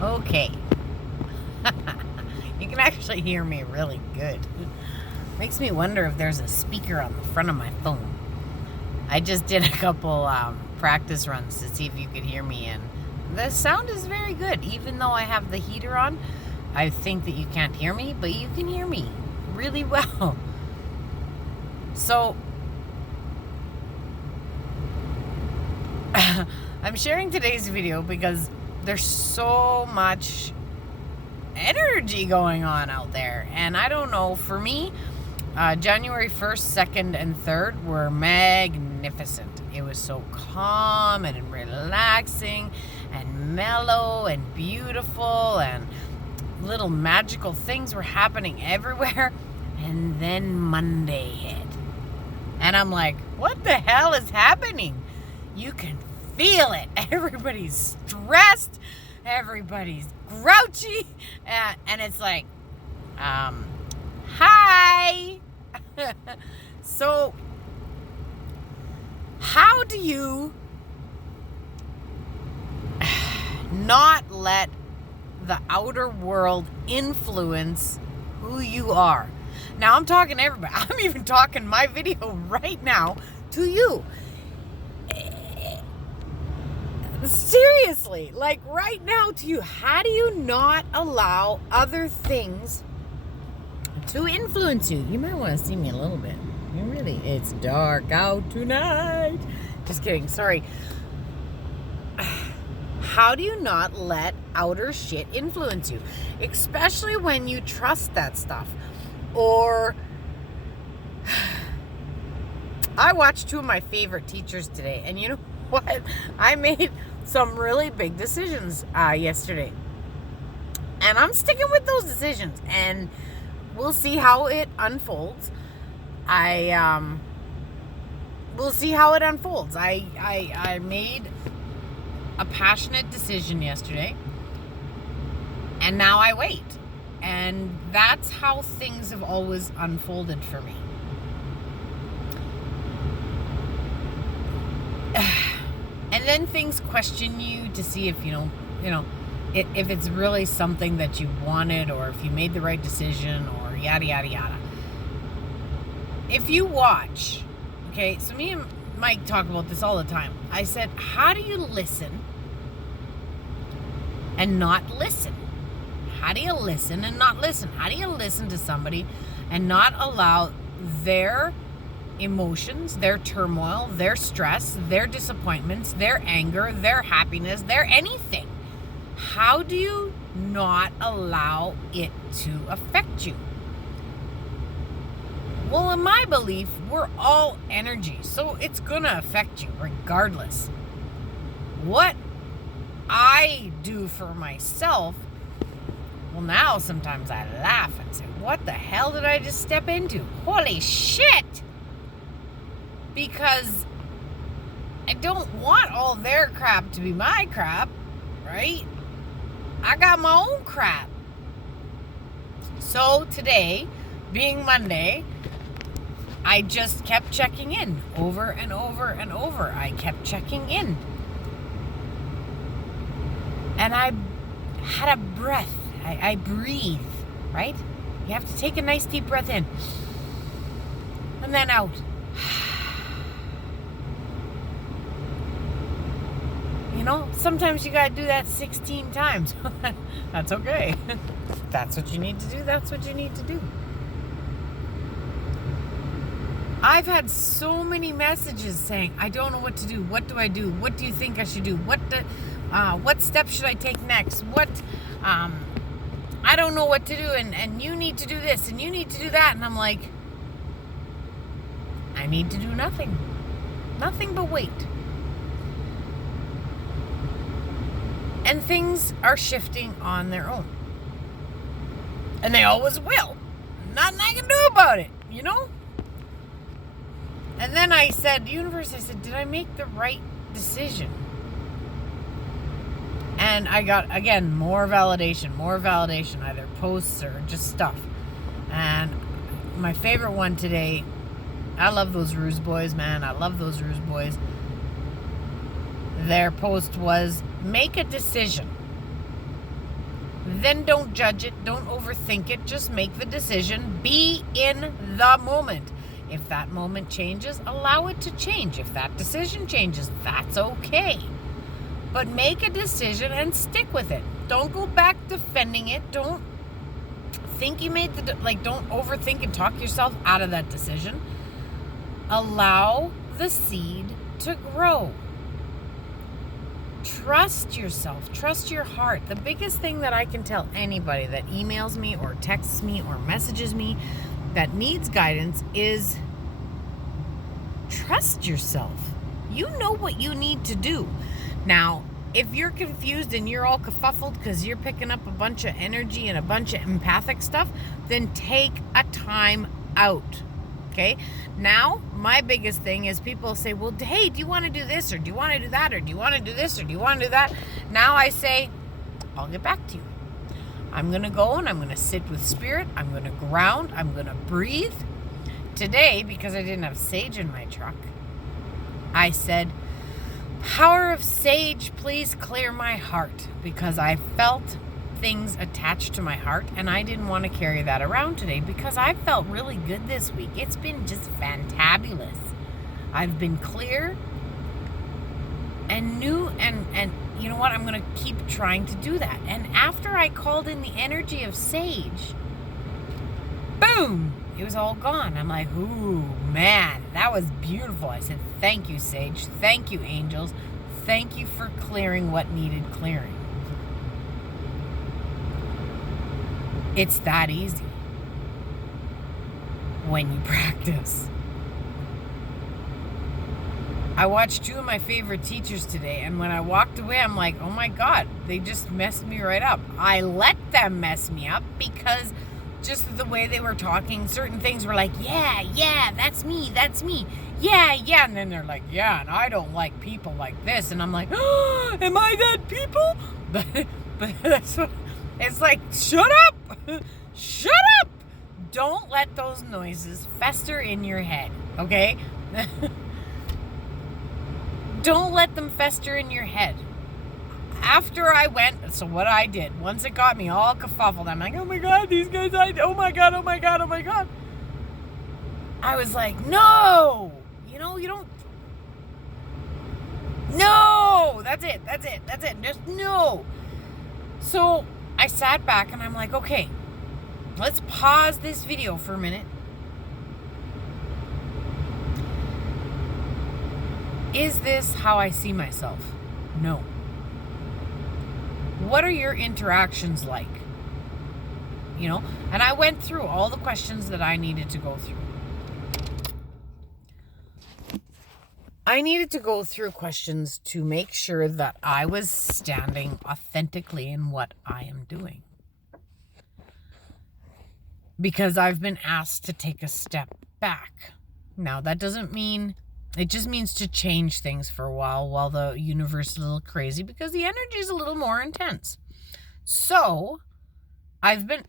Okay. You can actually hear me really good. Makes me wonder if there's a speaker on the front of my phone. I just did a couple practice runs to see if you could hear me, and the sound is very good. Even though I have the heater on, I think that you can't hear me, but you can hear me really well. So, I'm sharing today's video because there's so much energy going on out there. And I don't know, for me, January 1st, 2nd, and 3rd were magnificent. It was so calm and relaxing and mellow and beautiful, and little magical things were happening everywhere. And then Monday hit. And I'm like, what the hell is happening? You can feel it. Everybody's stressed. Everybody's grouchy. And it's like, hi. So, how do you not let the outer world influence who you are? Now, I'm talking to everybody. I'm even talking my video right now to you. Seriously, like right now to you. How do you not allow other things to influence you? You might want to see me a little bit. It's dark out tonight. Just kidding. Sorry. How do you not let outer shit influence you? Especially when you trust that stuff. Or I watched two of my favorite teachers today, and you know what? I made some really big decisions yesterday. And I'm sticking with those decisions, and we'll see how it unfolds. We'll see how it unfolds. I made a passionate decision yesterday, and now I wait. And that's how things have always unfolded for me. And then things question you to see if if it's really something that you wanted, or if you made the right decision, or yada yada yada. If you watch, okay, so me and Mike talk about this all the time. I said, how do you listen and not listen? How do you listen and not listen? How do you listen to somebody and not allow their emotions, their turmoil, their stress, their disappointments, their anger, their happiness, their anything? How do you not allow it to affect you? Well, in my belief, we're all energy, so it's going to affect you regardless. What I do for myself, well, now sometimes I laugh and say, what the hell did I just step into? Holy shit! Because I don't want all their crap to be my crap, right? I got my own crap. So today, being Monday, I just kept checking in over and over and over. I kept checking in. And I had a breath. I breathe, right? You have to take a nice deep breath in. And then out. You know, sometimes you gotta do that 16 times. That's okay. That's what you need to do. That's what you need to do. I've had so many messages saying, I don't know what to do. What do I do? What do you think I should do? What steps should I take next? I don't know what to do, and you need to do this, and you need to do that. And I'm like, I need to do nothing. Nothing but wait. And things are shifting on their own. And they always will. Nothing I can do about it, you know? And then I said, universe, did I make the right decision? And I got, again, more validation, either posts or just stuff. And my favorite one today, I love those Ruse Boys, man. I love those Ruse Boys. Their post was, make a decision. then don't judge it. Don't overthink it. Just make the decision. Be in the moment. If that moment changes, allow it to change. If that decision changes, that's okay. But make a decision and stick with it. Don't go back defending it. Don't think you made don't overthink and talk yourself out of that decision. Allow the seed to grow. Trust yourself. Trust your heart. The biggest thing that I can tell anybody that emails me or texts me or messages me that needs guidance is trust yourself. You know what you need to do. Now, if you're confused and you're all kerfuffled because you're picking up a bunch of energy and a bunch of empathic stuff, then take a time out. Okay? Now, my biggest thing is people say, well, hey, do you want to do this? Or do you want to do that? Or do you want to do this? Or do you want to do that? Now I say, I'll get back to you. I'm going to go and I'm going to sit with spirit. I'm going to ground. I'm going to breathe. Today, because I didn't have sage in my truck, I said, power of sage, please clear my heart, because I felt things attached to my heart and I didn't want to carry that around today because I felt really good this week. It's been just fantabulous. I've been clear and new and you know what? I'm going to keep trying to do that. And after I called in the energy of sage, boom, it was all gone. I'm like, ooh, man, that was beautiful. I said, thank you, sage. Thank you, angels. Thank you for clearing what needed clearing. It's that easy when you practice. I watched two of my favorite teachers today, and when I walked away, I'm like, oh my God, they just messed me right up. I let them mess me up because just the way they were talking, certain things were like, yeah, that's me. Yeah. And then they're like, yeah, and I don't like people like this. And I'm like, oh, am I that people? But that's what, it's like, shut up. Shut up. Don't let those noises fester in your head, okay? Don't let them fester in your head. After I went, so what I did, once it got me all kerfuffled, I'm like, oh my God, these guys, oh my God. I was like, no, you don't, no, that's it, just no. So I sat back and I'm like, okay, let's pause this video for a minute. Is this how I see myself? No. What are your interactions like? And I went through all the questions that I needed to go through. I needed to go through questions to make sure that I was standing authentically in what I am doing. Because I've been asked to take a step back. Now, that doesn't mean, it just means to change things for a while the universe is a little crazy because the energy is a little more intense. So, I've been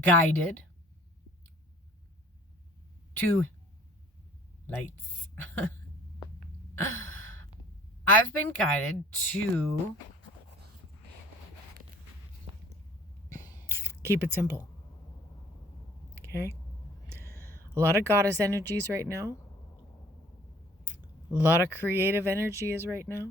guided to lights. I've been guided to keep it simple. Okay? A lot of goddess energies right now. A lot of creative energy is right now.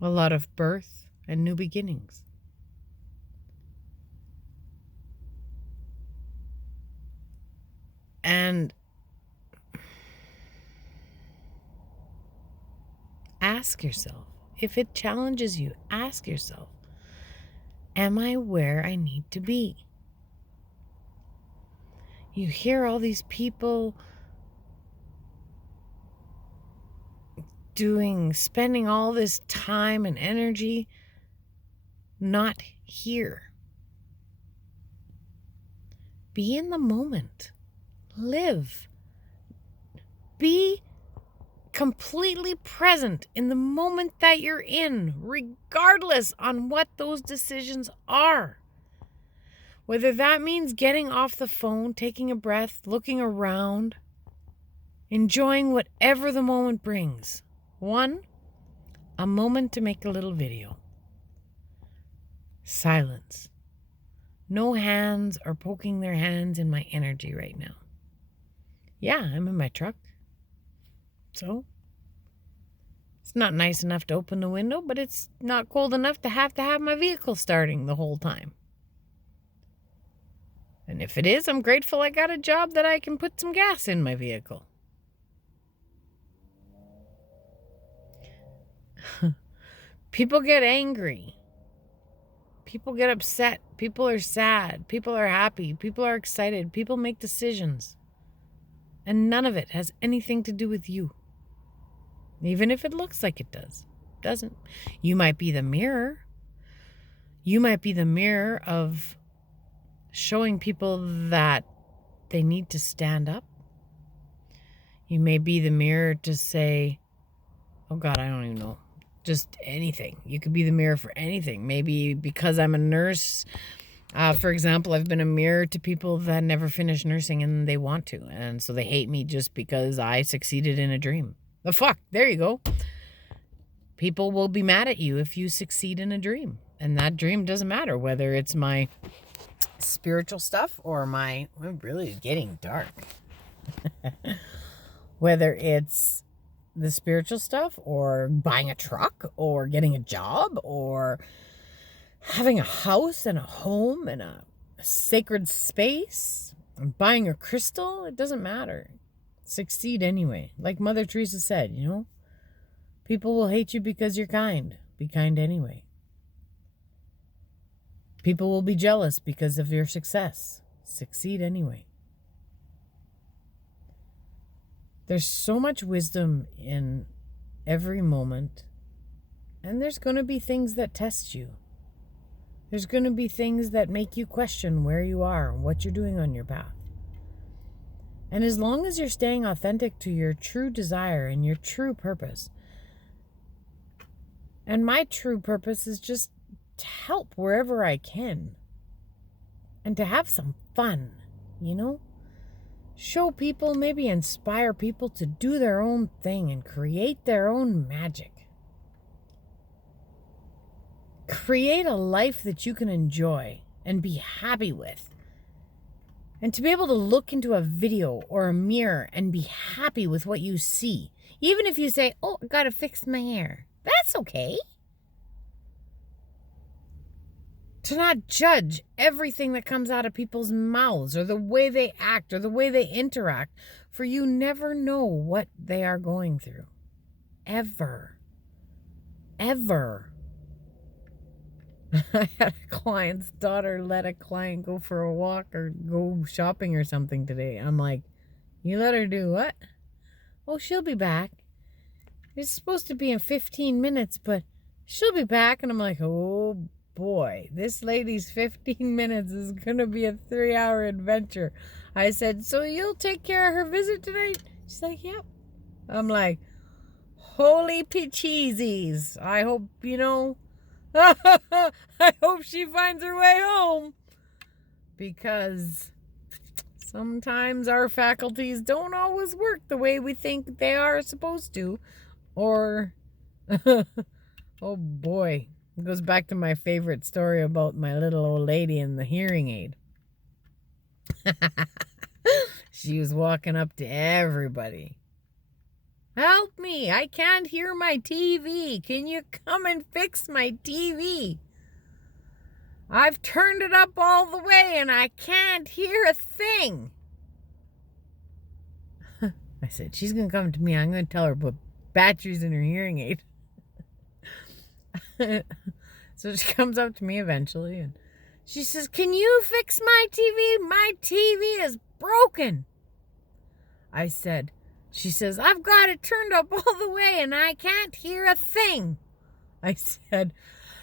A lot of birth and new beginnings. And ask yourself, if it challenges you, ask yourself, am I where I need to be? You hear all these people spending all this time and energy not here. Be in the moment. Live. Be completely present in the moment that you're in, regardless on what those decisions are. Whether that means getting off the phone, taking a breath, looking around, enjoying whatever the moment brings. 1, a moment to make a little video. Silence. No hands are poking their hands in my energy right now. Yeah, I'm in my truck. So, it's not nice enough to open the window, but it's not cold enough to have my vehicle starting the whole time. And if it is, I'm grateful I got a job that I can put some gas in my vehicle. People get angry. People get upset. People are sad. People are happy. People are excited. People make decisions. And none of it has anything to do with you. Even if it looks like it does. It doesn't. You might be the mirror. You might be the mirror of showing people that they need to stand up. You may be the mirror to say, oh God, I don't even know. Just anything. You could be the mirror for anything. Maybe because I'm a nurse, for example, I've been a mirror to people that never finish nursing and they want to. And so they hate me just because I succeeded in a dream. The fuck? There you go. People will be mad at you if you succeed in a dream. And that dream doesn't matter whether it's my spiritual stuff or we're really getting dark. Whether it's the spiritual stuff or buying a truck or getting a job or having a house and a home and a sacred space and buying a crystal, it doesn't matter. Succeed anyway. Like Mother Teresa said, people will hate you because you're kind. Be kind anyway. People will be jealous because of your success. Succeed anyway. There's so much wisdom in every moment. And there's going to be things that test you. There's going to be things that make you question where you are and what you're doing on your path. And as long as you're staying authentic to your true desire and your true purpose, and my true purpose is just to help wherever I can and to have some fun, show people, maybe inspire people to do their own thing and create their own magic. Create a life that you can enjoy and be happy with. And to be able to look into a video or a mirror and be happy with what you see. Even if you say, oh, I gotta fix my hair. That's okay. To not judge everything that comes out of people's mouths or the way they act or the way they interact, for you never know what they are going through. Ever. I had a client's daughter let a client go for a walk or go shopping or something today. I'm like, you let her do what? Oh, she'll be back. It's supposed to be in 15 minutes, but she'll be back. And I'm like, oh boy, this lady's 15 minutes is going to be a 3-hour adventure. I said, so you'll take care of her visit tonight? She's like, yep. I'm like, holy peacheesies. I hope, I hope she finds her way home, because sometimes our faculties don't always work the way we think they are supposed to. Or, oh boy, it goes back to my favorite story about my little old lady and the hearing aid. She was walking up to everybody. Help me, I can't hear my TV. Can you come and fix my TV? I've turned it up all the way and I can't hear a thing. I said, she's going to come to me. I'm going to tell her to put batteries in her hearing aid. So she comes up to me eventually and she says, can you fix my TV? My TV is broken. She says, I've got it turned up all the way and I can't hear a thing. I said,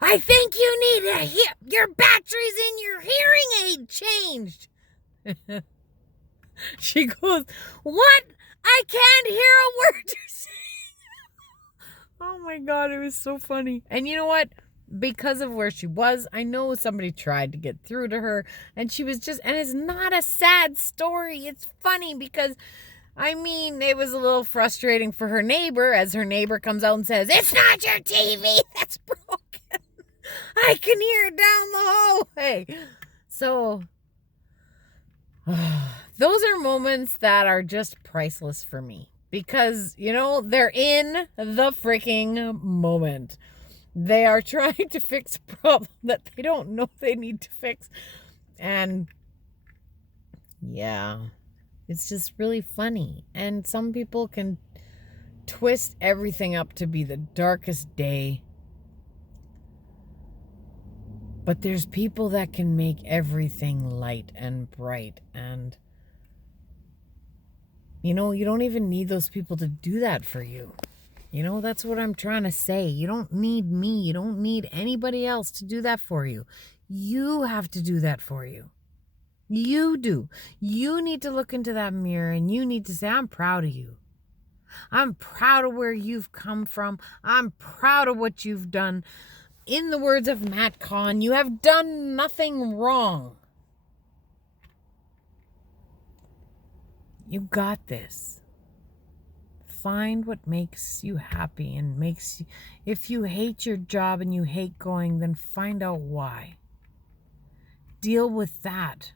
I think you need your batteries in your hearing aid changed. She goes, what? I can't hear a word you're saying. Oh my God, it was so funny. And you know what? Because of where she was, I know somebody tried to get through to her and she was and it's not a sad story. It's funny because I mean, it was a little frustrating for her neighbor as her neighbor comes out and says, "It's not your TV that's broken. I can hear it down the hallway." So, those are moments that are just priceless for me because, they're in the freaking moment. They are trying to fix a problem that they don't know they need to fix. And yeah, it's just really funny. And some people can twist everything up to be the darkest day. But there's people that can make everything light and bright. And, you don't even need those people to do that for you. That's what I'm trying to say. You don't need me. You don't need anybody else to do that for you. You have to do that for you. You do. You need to look into that mirror and you need to say, "I'm proud of you. I'm proud of where you've come from. I'm proud of what you've done." In the words of Matt Kahn, you have done nothing wrong. You got this. Find what makes you happy and makes you... If you hate your job and you hate going, then find out why. Deal with that.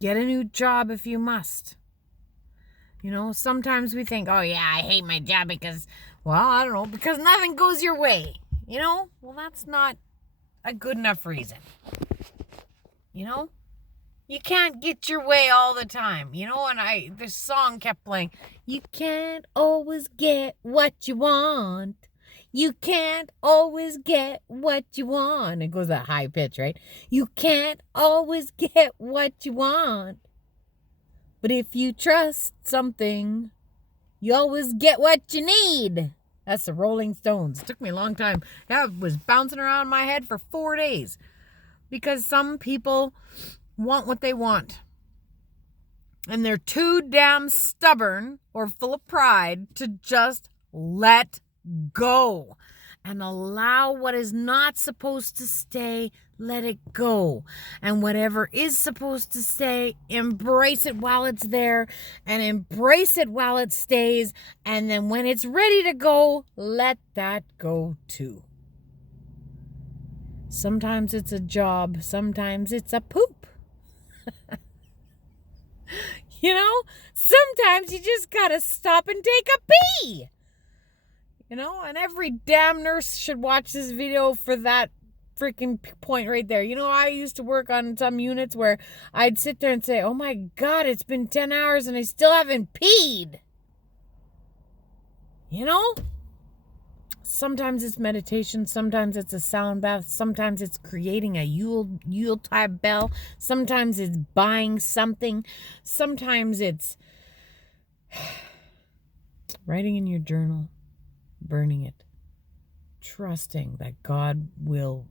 Get a new job if you must. Sometimes we think, "Oh yeah, I hate my job because, I don't know, because nothing goes your way." Well, that's not a good enough reason. You can't get your way all the time. And this song kept playing. You can't always get what you want. You can't always get what you want. It goes at high pitch, right? You can't always get what you want. But if you trust something, you always get what you need. That's the Rolling Stones. It took me a long time. That was bouncing around in my head for 4 days. Because some people want what they want. And they're too damn stubborn or full of pride to just let go. And allow what is not supposed to stay, let it go. And whatever is supposed to stay, embrace it while it's there. And embrace it while it stays. And then when it's ready to go, let that go too. Sometimes it's a job. Sometimes it's a poop. Sometimes you just gotta stop and take a pee. And every damn nurse should watch this video for that freaking point right there. I used to work on some units where I'd sit there and say, "Oh my God, it's been 10 hours and I still haven't peed." Sometimes it's meditation. Sometimes it's a sound bath. Sometimes it's creating a Yuletide bell. Sometimes it's buying something. Sometimes it's writing in your journal, burning it, trusting that God will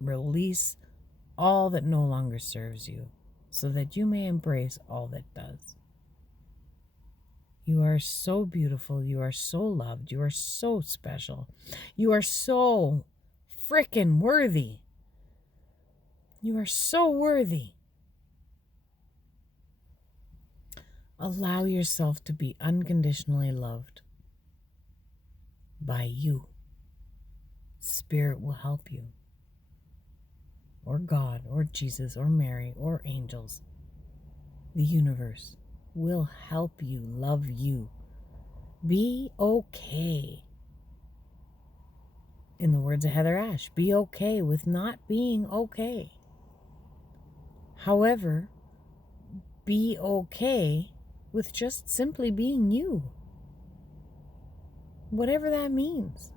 release all that no longer serves you so that you may embrace all that does. You are so beautiful. You are so loved. You are so special. You are so frickin' worthy. You are so worthy. Allow yourself to be unconditionally loved by you. Spirit will help you. Or God, or Jesus, or Mary, or angels. The universe will help you love you. Be okay. In the words of Heather Ashe, be okay with not being okay. However, be okay with just simply being you. Whatever that means.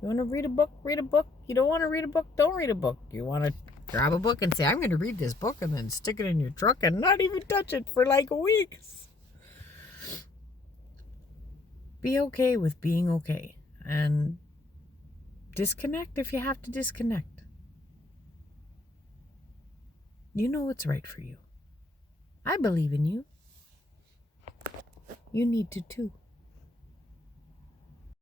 You want to read a book? Read a book. You don't want to read a book? Don't read a book. You want to grab a book and say, "I'm going to read this book," and then stick it in your truck and not even touch it for like weeks. Be okay with being okay. And disconnect if you have to disconnect. You know what's right for you. I believe in you. You need to too.